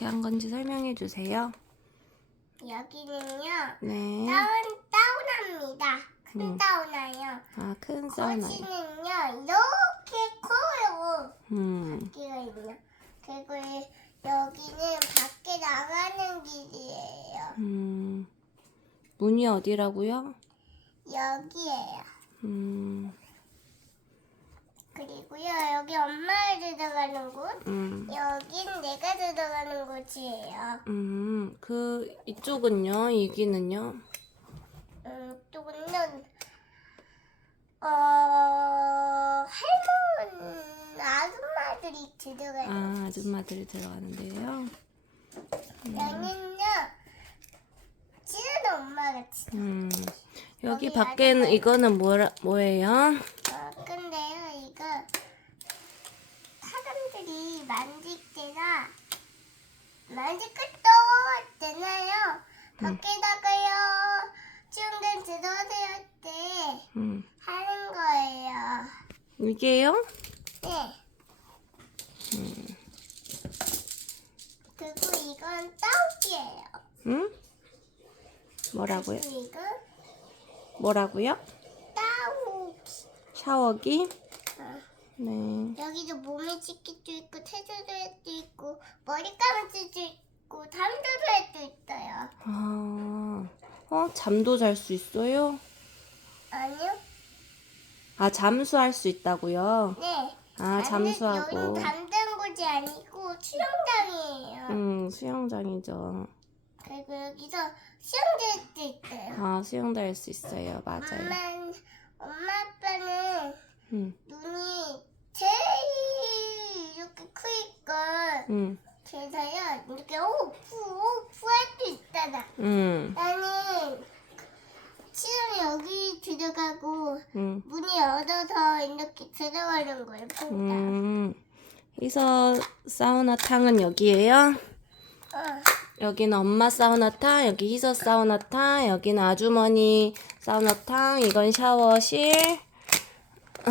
어떻게 한 건지 설명해 주세요. 여기는요. 네. 다운 다운합니다. 큰 음. 다운아요. 아, 큰 사우나. 거실은요 이렇게 커요. 음. 여기가 있냐. 그리고 이- 여기는 밖에 나가는 길이에요. 음. 문이 어디라고요? 여기에요. 음. 그리고요 여기 엄마가 들어가는 곳. 음. 여긴 내가 들어가는 곳이에요. 음. 그 이쪽은요? 여기는요? 음, 또는 어 할머니 아줌마들이 들어가요. 아, 아줌마들이 들어가는데요. 여기는요 찌는 엄마가 치. 음. 여기 여기 밖에는 아줌마. 이거는 뭐라 뭐예요 이거 사람들이 만질 때나 만질 끝도 되나요? 밖에다가요 지금은 들어오세요 때 음. 하는 거예요. 이게요? 네. 그리고 이건 떡이에요. 응? 뭐라고요? 그리고 이거 뭐라고요? 따오기. 샤워기? 어. 네. 여기도 몸에 찢기도 있고 태조도 있고 머리 감을 수도 있고 담도도 할수 있어요. 아, 어, 잠도 잘 수 있어요? 아니요? 아, 잠수할 수 있다고요? 네. 아, 잠수하고. 여기 담당 곳이 아니고 수영장이에요. 음, 수영장이죠. 그리고 여기서 수영될 수 있어요. 아, 수영도 할 수 있어요. 맞아요. 엄마, 엄마 아빠는 음, 눈이 제일 이렇게 음, 그래서요 이렇게 오프 오프 할수 있잖아. 음, 나는 시험이 여기 들어가고 음, 문이 열어서 이렇게 들어가는 거예요. 폰다. 음. 이서 사우나탕은 여기에요? 어. 여기는 엄마 사우나탕, 여기 희서 사우나탕, 여기는 아주머니 사우나탕, 이건 샤워실. 어,